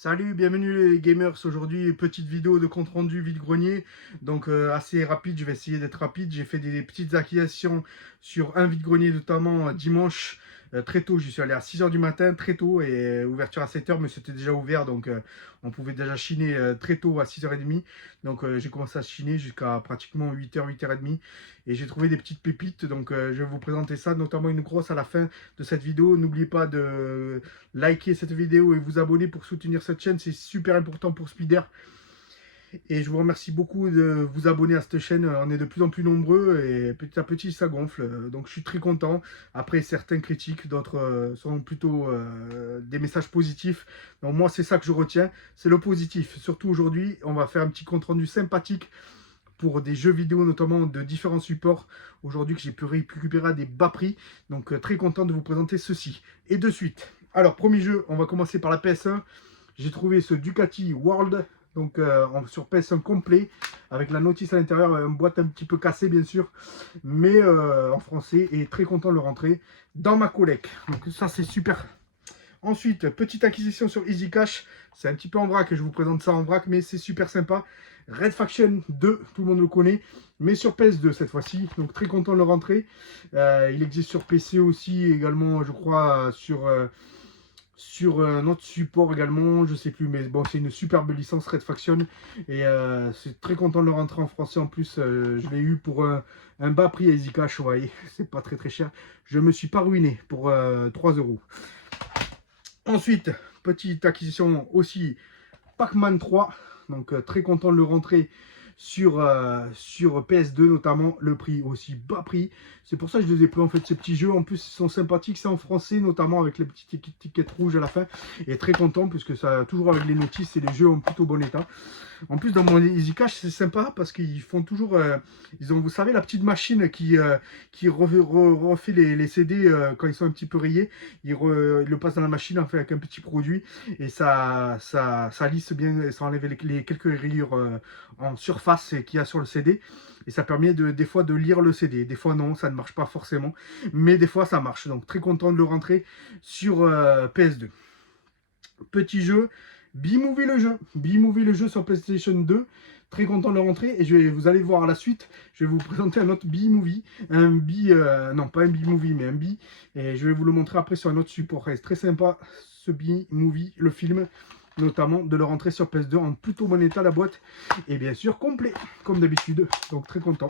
Salut, bienvenue les gamers. Aujourd'hui, petite vidéo de compte rendu vide-grenier. Donc assez rapide, je vais essayer d'être rapide. J'ai fait des petites acquisitions sur un vide-grenier, notamment dimanche. Très tôt, j'y suis allé à 6 h du matin, très tôt, et ouverture à 7 h, mais c'était déjà ouvert, donc on pouvait déjà chiner très tôt à 6 h 30. Donc j'ai commencé à chiner jusqu'à pratiquement 8 h, 8 h 30, et j'ai trouvé des petites pépites, donc je vais vous présenter ça, notamment une grosse à la fin de cette vidéo. N'oubliez pas de liker cette vidéo et vous abonner pour soutenir cette chaîne, c'est super important pour Spider. Et je vous remercie beaucoup de vous abonner à cette chaîne. On est de plus en plus nombreux et petit à petit ça gonfle. Donc je suis très content. Après, certains critiques, d'autres sont plutôt des messages positifs. Donc moi, c'est ça que je retiens, c'est le positif. Surtout aujourd'hui, on va faire un petit compte rendu sympathique pour des jeux vidéo, notamment de différents supports aujourd'hui, que j'ai pu récupérer à des bas prix. Donc très content de vous présenter ceci. Et de suite. Alors, premier jeu, on va commencer par la PS1. J'ai trouvé ce Ducati World, donc sur PS1 complet, avec la notice à l'intérieur, une boîte un petit peu cassée bien sûr, mais en français, et très content de le rentrer dans ma collecte. Donc ça c'est super. Ensuite, petite acquisition sur Easy Cash, c'est un petit peu en vrac, je vous présente ça en vrac, mais c'est super sympa. Red Faction 2, tout le monde le connaît, mais sur PS2 cette fois-ci, donc très content de le rentrer. Il existe sur PC aussi, également je crois sur un autre support également, je sais plus, mais bon, c'est une superbe licence Red Faction, et c'est très content de le rentrer en français. En plus, je l'ai eu pour un bas prix à Easy Cash, vous voyez, c'est pas très cher. Je me suis pas ruiné pour 3 euros. Ensuite, petite acquisition aussi, Pac-Man 3, donc très content de le rentrer sur PS2 notamment, le prix aussi bas prix. C'est pour ça que je les ai pris en fait, ces petits jeux. En plus, ils sont sympathiques, c'est en français, notamment avec les petites étiquettes rouges à la fin. Et très content puisque ça, toujours avec les notices, et les jeux en plutôt bon état. En plus, dans mon Easy Cash, c'est sympa parce qu'ils font toujours. Ils ont, vous savez, la petite machine qui refait les CD quand ils sont un petit peu rayés. Ils le passent dans la machine en fait, avec un petit produit, et ça lisse bien, ça enlève les quelques rayures en surface qu'il y a sur le CD. Et ça permet des fois de lire le CD. Des fois, non, ça ne marche pas forcément. Mais des fois, ça marche. Donc, très content de le rentrer sur PS2. Petit jeu, B-Movie le jeu. B-Movie le jeu sur PlayStation 2. Très content de le rentrer. Et vous allez voir à la suite, je vais vous présenter un autre B-Movie. Non, pas un B-Movie, mais un B. Et je vais vous le montrer après sur un autre support. C'est très sympa ce B-Movie, le film, notamment de le rentrer sur PS2 en plutôt bon état, la boîte. Et bien sûr, complet, comme d'habitude. Donc très content.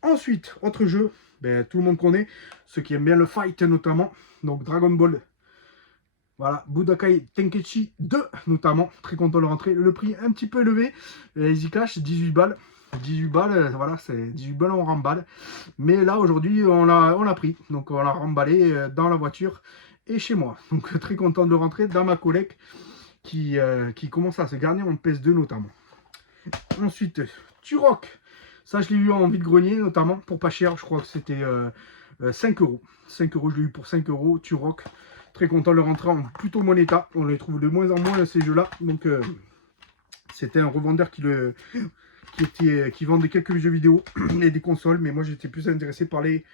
Ensuite, autre jeu, ben, tout le monde connaît, ceux qui aiment bien le fight notamment. Donc Dragon Ball. Voilà, Budokai Tenkaichi 2 notamment, très content de le rentrer. Le prix un petit peu élevé, Easy Cash, 18 balles. 18 balles, voilà, c'est 18 balles, on remballe. Mais là, aujourd'hui, on l'a pris. Donc, on l'a remballé dans la voiture et chez moi. Donc, très content de le rentrer dans ma collecte qui commence à se garnir en PS2 notamment. Ensuite, Turok. Ça, je l'ai eu en vide-grenier, notamment, pour pas cher. Je crois que c'était 5 euros. 5 euros, je l'ai eu pour 5 euros. Turok. Très content de le rentrer en plutôt bon état. On les trouve de moins en moins, ces jeux-là. Donc, c'était un revendeur qui vendait quelques jeux vidéo et des consoles. Mais moi, j'étais plus intéressé par les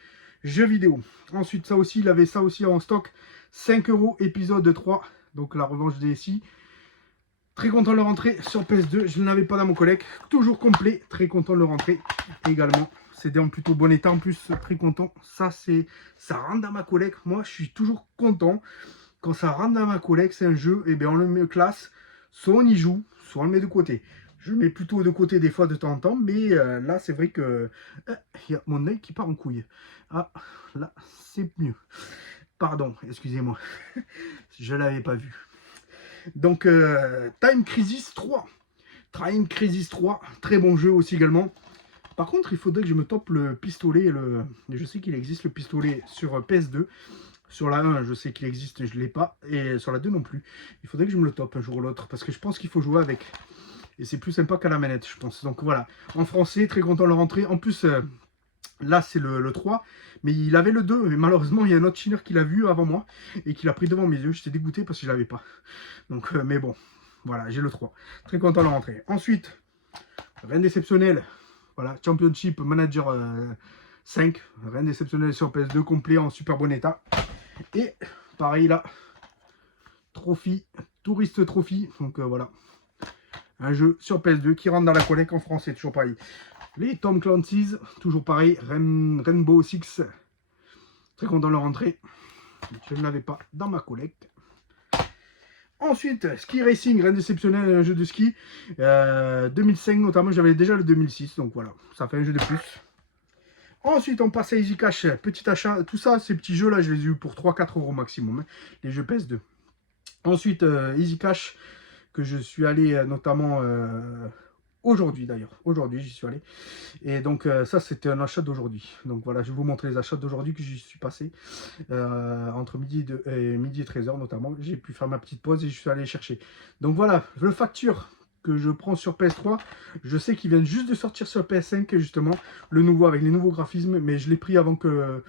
jeux vidéo. Ensuite, ça aussi, il avait ça aussi en stock. 5 euros, épisode 3. Donc, la revanche des SI. Très content de le rentrer sur PS2. Je ne l'avais pas dans mon collecte. Toujours complet. Très content de le rentrer également. C'est en plutôt bon état. En plus, très content. Ça rentre dans ma collecte. Moi, je suis toujours content. Quand ça rentre dans ma collecte, c'est un jeu. Et bien, on le met classe. Soit on y joue, soit on le met de côté. Je le mets plutôt de côté des fois de temps en temps. Mais là, c'est vrai que... Il y a mon œil qui part en couille. Ah, là, c'est mieux. Pardon, excusez-moi. Je ne l'avais pas vu. Donc, Time Crisis 3. Time Crisis 3, très bon jeu aussi également. Par contre, il faudrait que je me tope le pistolet. Je sais qu'il existe le pistolet sur PS2. Sur la 1, je sais qu'il existe, je ne l'ai pas. Et sur la 2 non plus. Il faudrait que je me le tope un jour ou l'autre. Parce que je pense qu'il faut jouer avec. Et c'est plus sympa qu'à la manette, je pense. Donc voilà. En français, très content de le rentrer. En plus, là, c'est le 3. Mais il avait le 2. Mais malheureusement, il y a un autre chineur qui l'a vu avant moi. Et qui l'a pris devant mes yeux. J'étais dégoûté parce que je ne l'avais pas. Donc, mais bon. Voilà, j'ai le 3. Très content de le rentrer. Ensuite, rien d'exceptionnel. Voilà, Championship Manager 5. Rien d'exceptionnel sur PS2, complet en super bon état. Et pareil là, Trophy, Tourist Trophy. Donc voilà. Un jeu sur PS2 qui rentre dans la collecte en français, toujours pareil. Les Tom Clancy's, toujours pareil. Rainbow Six. Très content de leur entrée. Je ne l'avais pas dans ma collecte. Ensuite, Ski Racing, rien d'exceptionnel, un jeu de ski. 2005 notamment, j'avais déjà le 2006, donc voilà, ça fait un jeu de plus. Ensuite, on passe à Easy Cash, petit achat. Tout ça, ces petits jeux-là, je les ai eu pour 3-4 euros maximum, hein, les jeux PS2. Ensuite, Easy Cash, que je suis allé notamment aujourd'hui d'ailleurs. Aujourd'hui, j'y suis allé. Et donc, ça, c'était un achat d'aujourd'hui. Donc voilà, je vais vous montrer les achats d'aujourd'hui que j'y suis passé. Entre midi et 13h notamment. J'ai pu faire ma petite pause et je suis allé chercher. Donc voilà, le facture que je prends sur PS3. Je sais qu'ils viennent juste de sortir sur PS5, justement. Le nouveau, avec les nouveaux graphismes. Mais je l'ai pris avant que...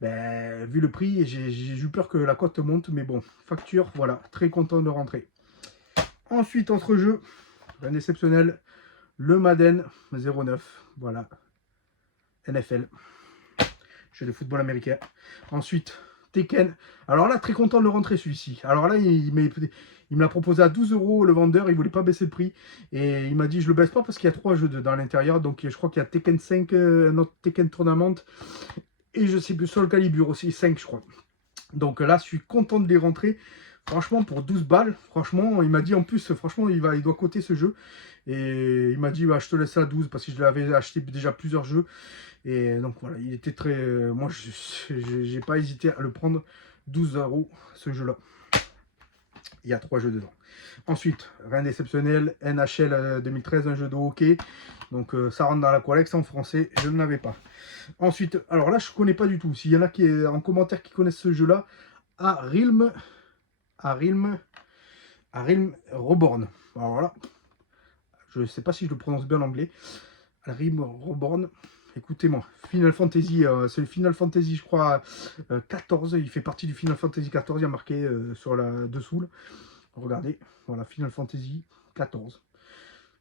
vu le prix, j'ai eu peur que la cote monte. Mais bon, facture, voilà. Très content de rentrer. Ensuite, autre jeu. Un exceptionnel. Le Madden 09, voilà, NFL, jeu de football américain. Ensuite, Tekken. Alors là, très content de le rentrer celui-ci. Alors là, il me l'a proposé à 12 euros le vendeur, il voulait pas baisser le prix. Et il m'a dit, je le baisse pas parce qu'il y a 3 jeux dans l'intérieur. Donc je crois qu'il y a Tekken 5, un autre Tekken Tournament. Et je sais plus, Soul Calibur aussi, 5 je crois. Donc là, je suis content de les rentrer. Franchement, pour 12 balles, franchement, il m'a dit en plus, franchement, il doit coter ce jeu. Et il m'a dit, bah, je te laisse à 12 parce que je l'avais acheté déjà plusieurs jeux. Et donc voilà, il était très... moi, j'ai pas hésité à le prendre. 12 euros, ce jeu-là. Il y a 3 jeux dedans. Ensuite, rien d'exceptionnel, NHL 2013, un jeu de hockey. Donc ça rentre dans la collecte en français, je ne l'avais pas. Ensuite, alors là, je ne connais pas du tout. S'il y en a qui en commentaire qui connaissent ce jeu-là, à Realm Reborn. Alors voilà, je ne sais pas si je le prononce bien en anglais. Realm Reborn. Écoutez-moi, Final Fantasy, c'est le Final Fantasy, je crois, 14. Il fait partie du Final Fantasy 14. Il y a marqué sur la dessous. Là. Regardez, voilà, Final Fantasy 14.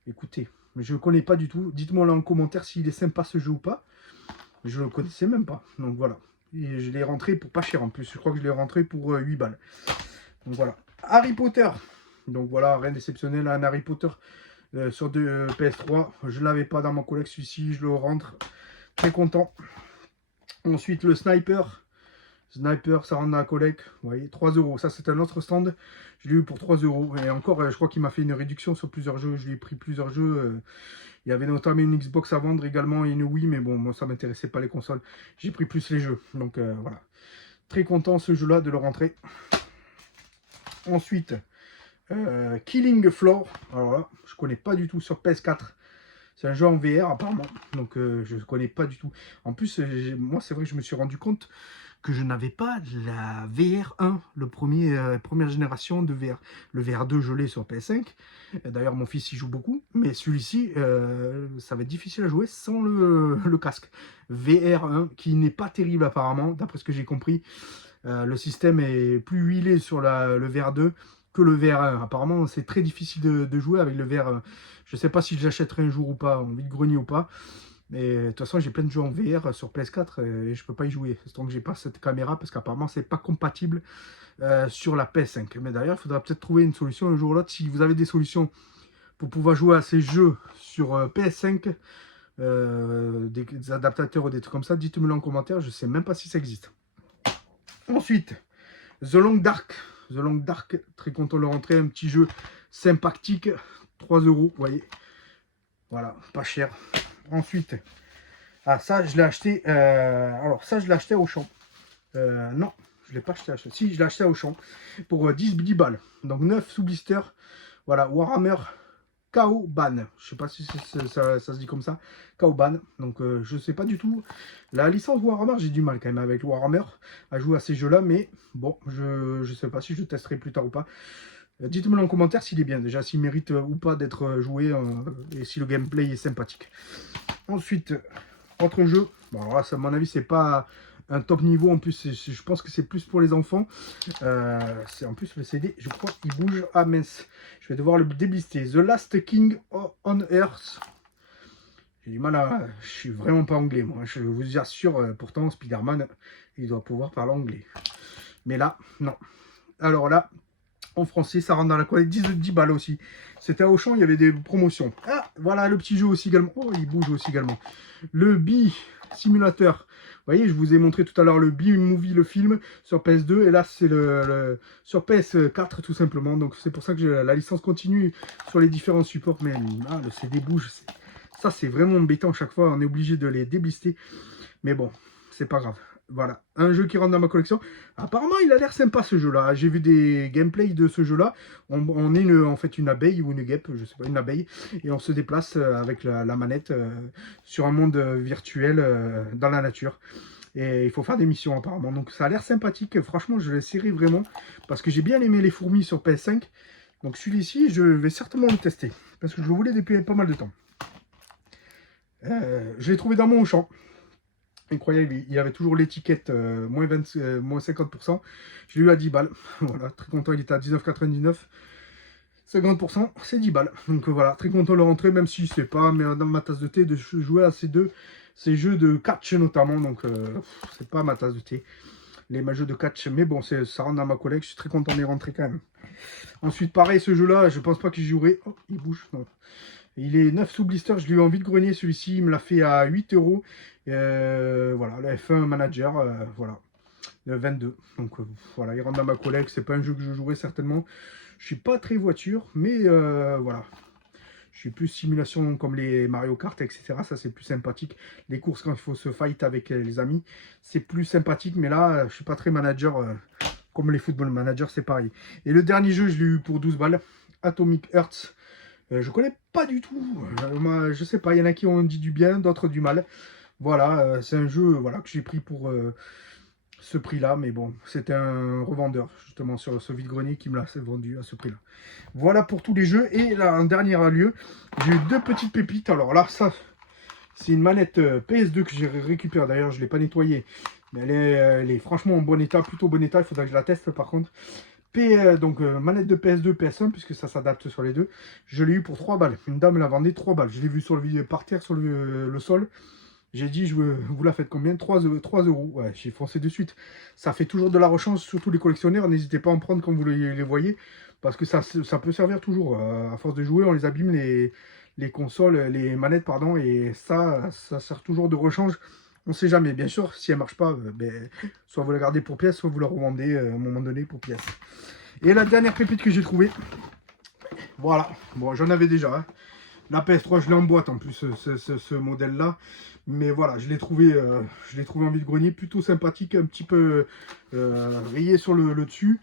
Écoutez, mais je ne le connais pas du tout. Dites-moi là en commentaire s'il est sympa ce jeu ou pas. Je ne le connaissais même pas. Donc voilà. Et je l'ai rentré pour pas cher en plus. Je crois que je l'ai rentré pour 8 balles. Donc voilà. Harry Potter. Donc voilà, rien d'exceptionnel. Un Harry Potter sur PS3. Je ne l'avais pas dans ma collection celui-ci. Je le rentre. Très content. Ensuite, le Sniper. Sniper, ça rentre dans la collecte. Vous voyez, 3 euros. Ça, c'est un autre stand. Je l'ai eu pour 3 euros. Et encore, je crois qu'il m'a fait une réduction sur plusieurs jeux. Je lui ai pris plusieurs jeux. Il y avait notamment une Xbox à vendre également et une Wii. Mais bon, moi, ça ne m'intéressait pas les consoles. J'ai pris plus les jeux. Donc, voilà. Très content, ce jeu-là, de le rentrer. Ensuite, Killing Floor. Alors là, je ne connais pas du tout sur PS4. C'est un jeu en VR, apparemment. Donc, je ne connais pas du tout. En plus, moi, c'est vrai que je me suis rendu compte que je n'avais pas la VR1, première génération de VR. Le VR2, je l'ai sur PS5. D'ailleurs, mon fils y joue beaucoup. Mais celui-ci, ça va être difficile à jouer sans le casque. VR1, qui n'est pas terrible apparemment, d'après ce que j'ai compris. Le système est plus huilé sur le VR2 que le VR1. Apparemment, c'est très difficile de jouer avec le VR1. Je ne sais pas si j'achèterai un jour ou pas, en vide-grenier ou pas. Mais de toute façon, j'ai plein de jeux en VR sur PS4 et je peux pas y jouer. Donc, j'ai pas cette caméra parce qu'apparemment, c'est pas compatible sur la PS5. Mais d'ailleurs, il faudra peut-être trouver une solution un jour ou l'autre. Si vous avez des solutions pour pouvoir jouer à ces jeux sur PS5, des adaptateurs ou des trucs comme ça, dites-moi en commentaire. Je sais même pas si ça existe. Ensuite, The Long Dark. The Long Dark, très content de le rentrer. Un petit jeu sympathique. 3 euros, vous voyez. Voilà, pas cher. Ensuite, ça je l'ai acheté. Alors ça je l'ai acheté au champ. Non, je l'ai pas acheté à Auchan. Si, je l'ai acheté au champ pour 10 balles. Donc 9 sous blister. Voilà, Warhammer Kaoban. Je sais pas si ça se dit comme ça. Kaoban. Donc je sais pas du tout. La licence Warhammer, j'ai du mal quand même avec Warhammer à jouer à ces jeux-là. Mais bon, je sais pas si je testerai plus tard ou pas. Dites-moi en commentaire s'il est bien, déjà, s'il mérite ou pas d'être joué et si le gameplay est sympathique. Ensuite, autre jeu. Bon, alors là, à mon avis, c'est pas un top niveau. En plus, je pense que c'est plus pour les enfants. En plus, le CD, je crois, il bouge. Ah mince, je vais devoir le déblister. The Last King on Earth. J'ai du mal à... Je suis vraiment pas anglais, moi. Je vous assure, pourtant, Spider-Man, il doit pouvoir parler anglais. Mais là, non. Alors là... En français, ça rentre dans la collecte, 10 balles aussi. C'était à Auchan, il y avait des promotions. Ah, voilà le petit jeu aussi également. Oh, il bouge aussi également. Le Bee Simulateur. Vous voyez, je vous ai montré tout à l'heure le Bee Movie, le film, sur PS2. Et là, c'est sur PS4, tout simplement. Donc, c'est pour ça que la licence continue sur les différents supports. Mais le CD bouge. Ça, c'est vraiment embêtant. Chaque fois, on est obligé de les déblister. Mais bon, c'est pas grave. Voilà, un jeu qui rentre dans ma collection. Apparemment, il a l'air sympa ce jeu-là. J'ai vu des gameplays de ce jeu-là. On est en fait une abeille ou une guêpe, je sais pas, une abeille. Et on se déplace avec la manette sur un monde virtuel dans la nature. Et il faut faire des missions apparemment. Donc ça a l'air sympathique. Franchement, je l'essaierai vraiment. Parce que j'ai bien aimé les fourmis sur PS5. Donc celui-ci, je vais certainement le tester. Parce que je le voulais depuis pas mal de temps. Je l'ai trouvé dans mon champ. Incroyable, il avait toujours l'étiquette moins 50%. Je l'ai eu à 10 balles. Voilà, très content, il était à 19,99. 50%, c'est 10 balles. Donc voilà, très content de le rentrer, même si c'est pas mais dans ma tasse de thé de jouer à ces jeux de catch notamment. Donc c'est pas ma tasse de thé, les jeux de catch. Mais bon, ça rentre dans ma collecte, je suis très content de les rentrer quand même. Ensuite, pareil, ce jeu-là, je pense pas qu'il jouerait. Oh, il bouge, non. Il est 9 sous blister, je l'ai eu en vide-grenier celui-ci, il me l'a fait à 8 euros. Voilà, le F1 Manager, voilà, le 22. Donc voilà, il rentre dans ma collecte, c'est pas un jeu que je jouerai certainement. Je suis pas très voiture, mais voilà. Je suis plus simulation comme les Mario Kart, etc. Ça, c'est plus sympathique. Les courses, quand il faut se fight avec les amis, c'est plus sympathique. Mais là, je suis pas très manager, comme les football managers, c'est pareil. Et le dernier jeu, je l'ai eu pour 12 balles, Atomic Hearts. Je connais pas du tout. Je sais pas, il y en a qui ont dit du bien, d'autres du mal. Voilà, c'est un jeu voilà, que j'ai pris pour ce prix-là. Mais bon, c'était un revendeur, justement, sur ce vide-grenier qui me l'a vendu à ce prix-là. Voilà pour tous les jeux. Et là, en dernier lieu, j'ai eu deux petites pépites. Alors là, ça, c'est une manette PS2 que j'ai récupérée. D'ailleurs, je ne l'ai pas nettoyée. Mais elle est franchement en bon état, plutôt bon état. Il faudra que je la teste par contre. Donc manette de PS2, PS1, puisque ça s'adapte sur les deux. Je l'ai eu pour 3 balles. Une dame l'a vendait 3 balles. Je l'ai vu sur par terre sur le sol. J'ai dit, vous la faites combien? 3 euros. Ouais, j'ai foncé de suite. Ça fait toujours de la rechange, surtout les collectionneurs. N'hésitez pas à en prendre quand vous les voyez. Parce que ça peut servir toujours. À force de jouer, on les abîme, les consoles, les manettes, pardon. Et ça sert toujours de rechange. On ne sait jamais. Bien sûr, si elle ne marche pas, soit vous la gardez pour pièce, soit vous la revendez à un moment donné pour pièce. Et la dernière pépite que j'ai trouvée, voilà. Bon, j'en avais déjà. Hein. La PS3, je l'ai en boîte en plus, ce modèle-là. Mais voilà, je l'ai trouvé en vide-grenier, plutôt sympathique, un petit peu rayé sur le dessus.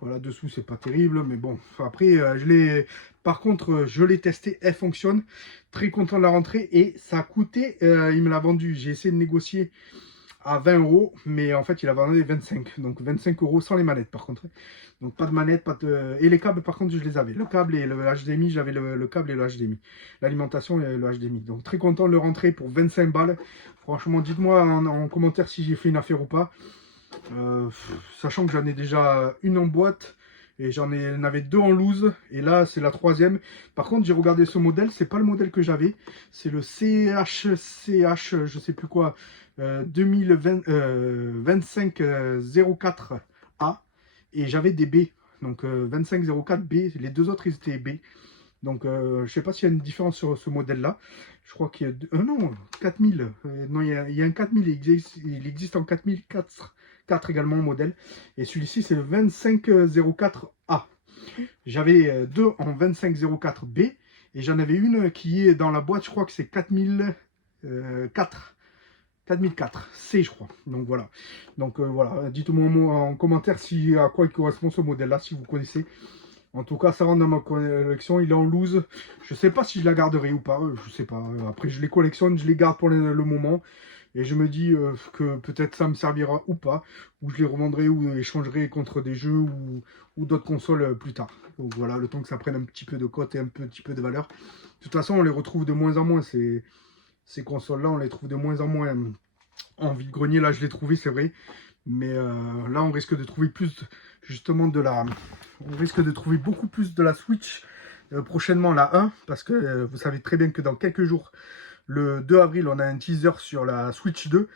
Voilà, dessous, c'est pas terrible, mais bon. Après, par contre, je l'ai testé, elle fonctionne. Très content de la rentrée et ça a coûté, il me l'a vendu. J'ai essayé de négocier à 20 euros, mais en fait, il a vendu 25. Donc 25 euros sans les manettes, par contre. Donc pas de manette, pas de... Et les câbles, par contre, je les avais. Le câble et le HDMI, j'avais le câble et le HDMI. L'alimentation et le HDMI. Donc très content de le rentrer pour 25 balles. Franchement, dites-moi en commentaire si j'ai fait une affaire ou pas. Sachant que j'en ai déjà une en boîte. Et j'en avais deux en loose. Et là, c'est la troisième. Par contre, j'ai regardé ce modèle. C'est pas le modèle que j'avais. C'est le CH, je sais plus quoi. 2504A. Et j'avais des B. Donc 2504B. Les deux autres, ils étaient B. Donc je sais pas s'il y a une différence sur ce modèle-là. Je crois qu'il y a... non, 4000. Non, il y a un 4000. Il existe en 4004 également en modèle. Et celui-ci, c'est le 2504A. J'avais deux en 2504B. Et j'en avais une qui est dans la boîte, je crois que c'est 4004. 4004 C, je crois. Donc voilà. Donc voilà. Dites-moi en commentaire à quoi il correspond ce modèle-là, si vous connaissez. En tout cas, ça rentre dans ma collection. Il est en loose. Je sais pas si je la garderai ou pas. Je sais pas. Après, je les collectionne, je les garde pour le moment. Et je me dis que peut-être ça me servira ou pas. Ou je les revendrai ou échangerai contre des jeux ou d'autres consoles plus tard. Donc voilà, le temps que ça prenne un petit peu de cote et un petit peu de valeur. De toute façon, on les retrouve de moins en moins. Ces consoles-là, on les trouve de moins en moins en vide-grenier. Là, je l'ai trouvé, c'est vrai. Mais là, on risque de trouver plus justement on risque de trouver beaucoup plus de la Switch prochainement, la 1. Parce que vous savez très bien que dans quelques jours, le 2 avril, on a un teaser sur la Switch 2.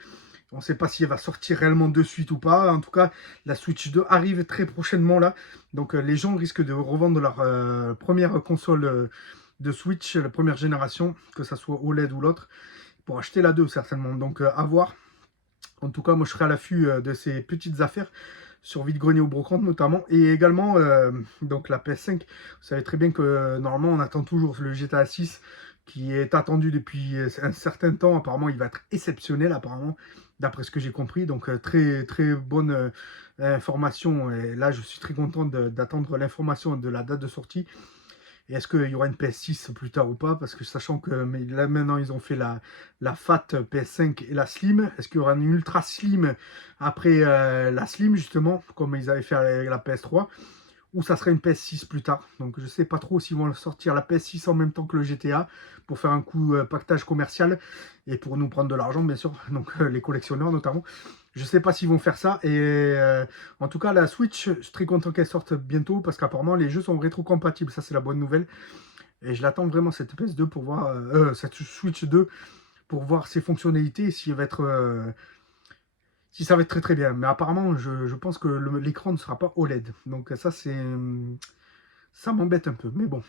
On ne sait pas si elle va sortir réellement de suite ou pas. En tout cas, la Switch 2 arrive très prochainement là. Donc les gens risquent de revendre leur première console de Switch, la première génération, que ça soit OLED ou l'autre, pour acheter la 2 certainement. Donc à voir. En tout cas, moi je serai à l'affût de ces petites affaires sur Vide-Grenier ou Brocante notamment. Et également, donc la PS5, vous savez très bien que normalement on attend toujours le GTA 6 qui est attendu depuis un certain temps. Apparemment, il va être exceptionnel, apparemment, d'après ce que j'ai compris. Donc, très, très bonne information. Et là, je suis très content d'attendre l'information de la date de sortie. Et est-ce qu'il y aura une PS6 plus tard ou pas? Parce que sachant que là maintenant ils ont fait la Fat PS5 et la Slim. Est-ce qu'il y aura une Ultra Slim après la Slim justement, comme ils avaient fait avec la PS3? Ou ça serait une PS6 plus tard. Donc je sais pas trop s'ils vont sortir la PS6 en même temps que le GTA pour faire un coup pactage commercial et pour nous prendre de l'argent bien sûr, donc les collectionneurs notamment. Je sais pas s'ils vont faire ça et en tout cas la Switch, je suis très content qu'elle sorte bientôt parce qu'apparemment les jeux sont rétro-compatibles, ça c'est la bonne nouvelle. Et je l'attends vraiment cette PS2 pour voir, cette Switch 2 pour voir ses fonctionnalités et s'il va être si ça va être très très bien. Mais apparemment, je pense que l'écran ne sera pas OLED. Donc ça m'embête un peu. Mais bon,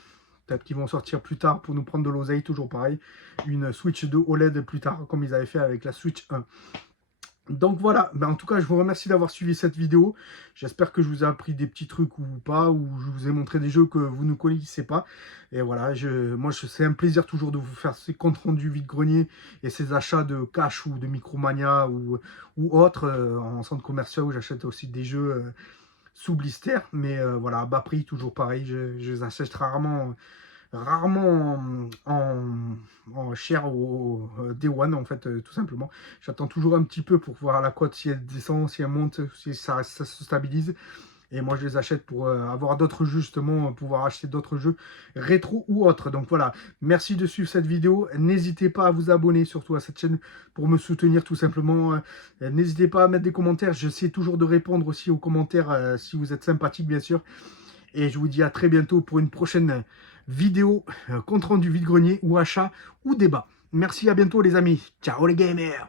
peut-être qu'ils vont sortir plus tard pour nous prendre de l'oseille, toujours pareil. Une Switch 2 OLED plus tard, comme ils avaient fait avec la Switch 1. Donc voilà, en tout cas je vous remercie d'avoir suivi cette vidéo. J'espère que je vous ai appris des petits trucs ou pas, ou je vous ai montré des jeux que vous ne connaissez pas. Et voilà, c'est un plaisir toujours de vous faire ces comptes rendus vide-grenier et ces achats de cash ou de Micromania ou autres en centre commercial où j'achète aussi des jeux sous blister. Mais voilà, à bas prix, toujours pareil, je les achète rarement en cher au Day One en fait, tout simplement. J'attends toujours un petit peu pour voir la cote si elle descend, si elle monte, si ça se stabilise. Et moi je les achète pour avoir d'autres jeux justement, pouvoir acheter d'autres jeux rétro ou autres. Donc voilà, merci de suivre cette vidéo. N'hésitez pas à vous abonner surtout à cette chaîne pour me soutenir tout simplement. N'hésitez pas à mettre des commentaires, j'essaie toujours de répondre aussi aux commentaires si vous êtes sympathique bien sûr. Et je vous dis à très bientôt pour une prochaine vidéo, compte rendu vide-grenier ou achat ou débat. Merci, à bientôt les amis. Ciao les gamers.